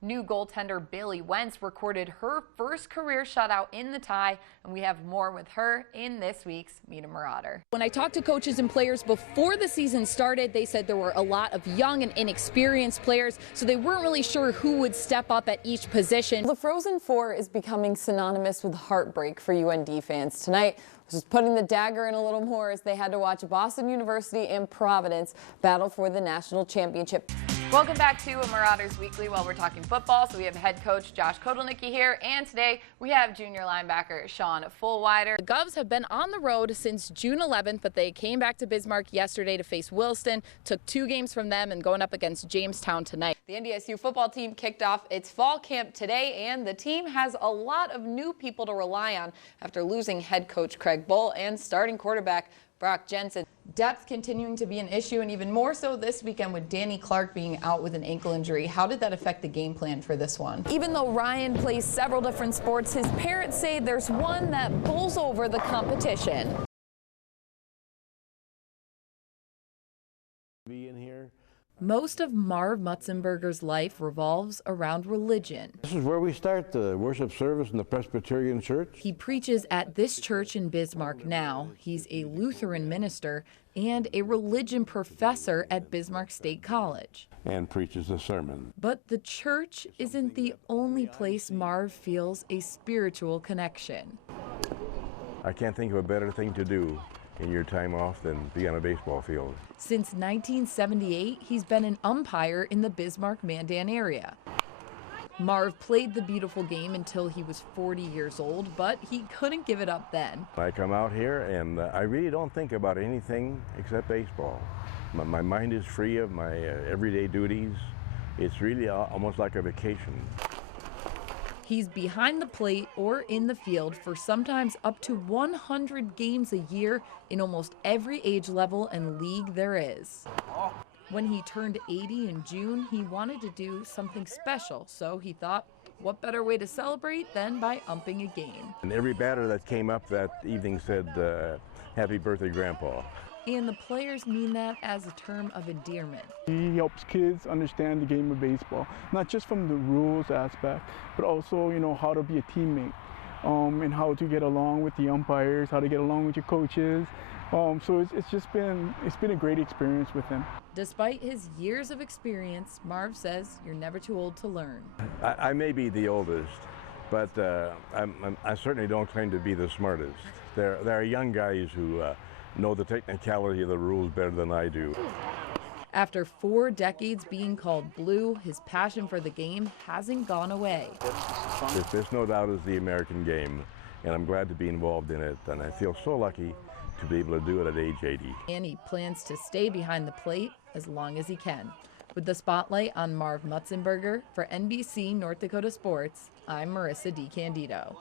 New goaltender Bailey Wentz recorded her first career shutout in the tie, and we have more with her in this week's Meet a Marauder. When I talked to coaches and players before the season started, they said there were a lot of young and inexperienced players, so they weren't really sure who would step up at each position. The Frozen Four is becoming synonymous with heartbreak for UND fans. Tonight was just putting the dagger in a little more as they had to watch Boston University and Providence battle for the national championship. Welcome back to Marauders Weekly while we're talking football. So we have head coach Josh Kotelnicki here, and today we have junior linebacker Sean Fullwider. The Govs have been on the road since June 11th, but they came back to Bismarck yesterday to face Williston, took 2 games from them, and going up against Jamestown tonight. The NDSU football team kicked off its fall camp today, and the team has a lot of new people to rely on after losing head coach Craig Bull and starting quarterback Brock Jensen. Depth continuing to be an issue, and even more so this weekend with Danny Clark being out with an ankle injury. How did that affect the game plan for this one? Even though Ryan plays several different sports, his parents say there's one that bowls over the competition. Most of Marv Mutzenberger's life revolves around religion. This is where we start the worship service in the Presbyterian Church. He preaches at this church in Bismarck now. He's a Lutheran minister and a religion professor at Bismarck State College. And preaches a sermon. But the church isn't the only place Marv feels a spiritual connection. I can't think of a better thing to do in your time off than be on a baseball field. Since 1978, he's been an umpire in the Bismarck-Mandan area. Marv played the beautiful game until he was 40 years old, but he couldn't give it up then. I come out here and I really don't think about anything except baseball. My mind is free of my everyday duties. It's really almost like a vacation. He's behind the plate or in the field for sometimes up to 100 games a year in almost every age level and league there is. When he turned 80 in June, he wanted to do something special, so he thought, what better way to celebrate than by umping a game? And every batter that came up that evening said, "Happy birthday, Grandpa." And the players mean that as a term of endearment. He helps kids understand the game of baseball, not just from the rules aspect, but also, how to be a teammate, and how to get along with the umpires, how to get along with your coaches. So it's been a great experience with him. Despite his years of experience, Marv says you're never too old to learn. I may be the oldest, but I certainly don't claim to be the smartest. There are young guys who know the technicality of the rules better than I do. After 4 decades being called blue, his passion for the game hasn't gone away. There's no doubt it's the American game, and I'm glad to be involved in it, and I feel so lucky to be able to do it at age 80. And he plans to stay behind the plate as long as he can. With the spotlight on Marv Mutzenberger, for NBC North Dakota Sports, I'm Marisa DeCandido.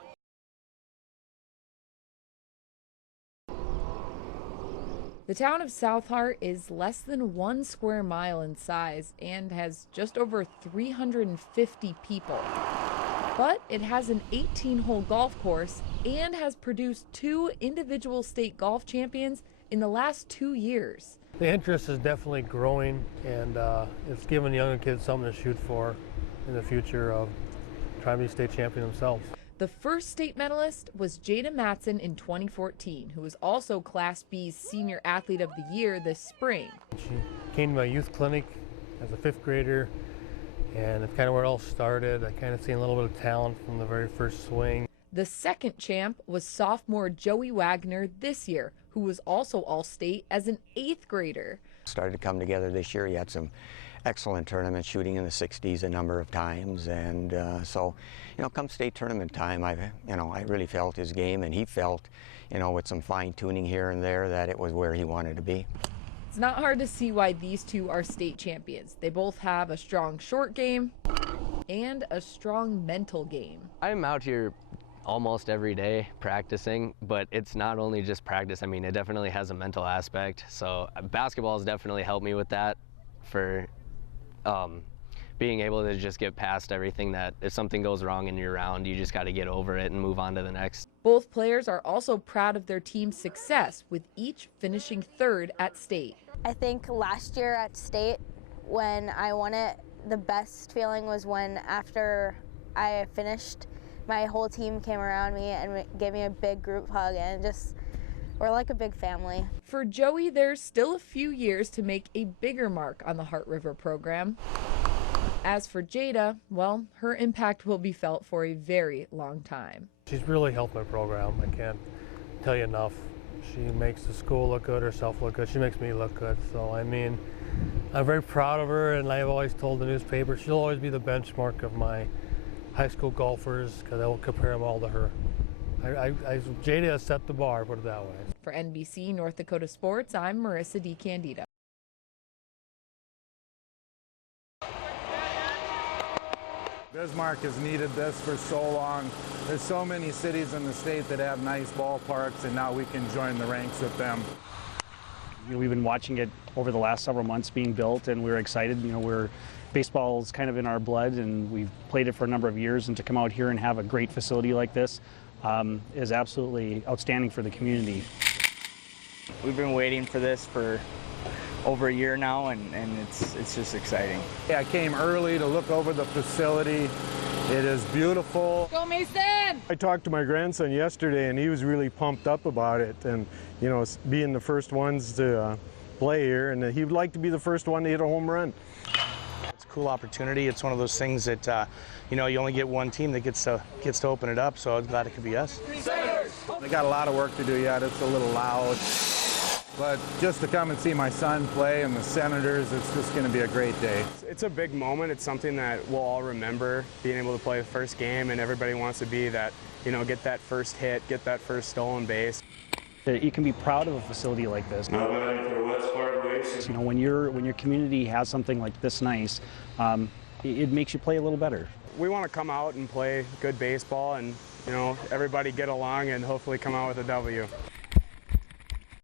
The town of South Hart is less than 1 square mile in size and has just over 350 people. But it has an 18-hole golf course and has produced 2 individual state golf champions in the last 2 years. The interest is definitely growing, and it's giving younger kids something to shoot for in the future of trying to be state champion themselves. The first state medalist was Jada Matson in 2014, who was also Class B's Senior Athlete of the Year this spring. She came to my youth clinic as a 5th grader, and it's kind of where it all started. I kind of seen a little bit of talent from the very first swing. The second champ was sophomore Joey Wagner this year, who was also All-State as an 8th grader. Started to come together this year. He had some excellent tournaments, shooting in the 60s a number of times, and so, come state tournament time, I really felt his game, and he felt, with some fine tuning here and there, that it was where he wanted to be. It's not hard to see why these two are state champions. They both have a strong short game and a strong mental game. I'm out here almost every day practicing, but it's not only just practice. I mean, it definitely has a mental aspect. So basketball has definitely helped me with that, for being able to just get past everything, that if something goes wrong in your round, you just got to get over it and move on to the next. Both players are also proud of their team's success, with each finishing 3rd at state. I think last year at state, when I won it, the best feeling was when after I finished, my whole team came around me and gave me a big group hug, and just, we're like a big family. For Joey, there's still a few years to make a bigger mark on the Heart River program. As for Jada, well, her impact will be felt for a very long time. She's really helped my program. I can't tell you enough. She makes the school look good, herself look good. She makes me look good. So, I mean, I'm very proud of her, and I've always told the newspaper she'll always be the benchmark of my high school golfers, because I will compare them all to her. Jada has set the bar, put it that way. For NBC North Dakota Sports, I'm Marisa DeCandido. Bismarck has needed this for so long. There's so many cities in the state that have nice ballparks, and now we can join the ranks with them. We've been watching it over the last several months being built, and we're excited. Baseball's kind of in our blood, and we've played it for a number of years, and to come out here and have a great facility like this is absolutely outstanding for the community. We've been waiting for this for over a year now, and it's just exciting. I came early to look over the facility. It is beautiful. Go Mason! I talked to my grandson yesterday, and he was really pumped up about it, and being the first ones to play here, and he would like to be the first one to hit a home run. It's a cool opportunity. It's one of those things that you only get one team that gets to open it up, so I'm glad it could be us. They got a lot of work to do yet. It's a little loud. But just to come and see my son play and the Senators, it's just going to be a great day. It's a big moment. It's something that we'll all remember, being able to play the first game, and everybody wants to be that, get that first hit, get that first stolen base. You can be proud of a facility like this. When your community has something like this nice, it makes you play a little better. We want to come out and play good baseball, and everybody get along and hopefully come out with a W.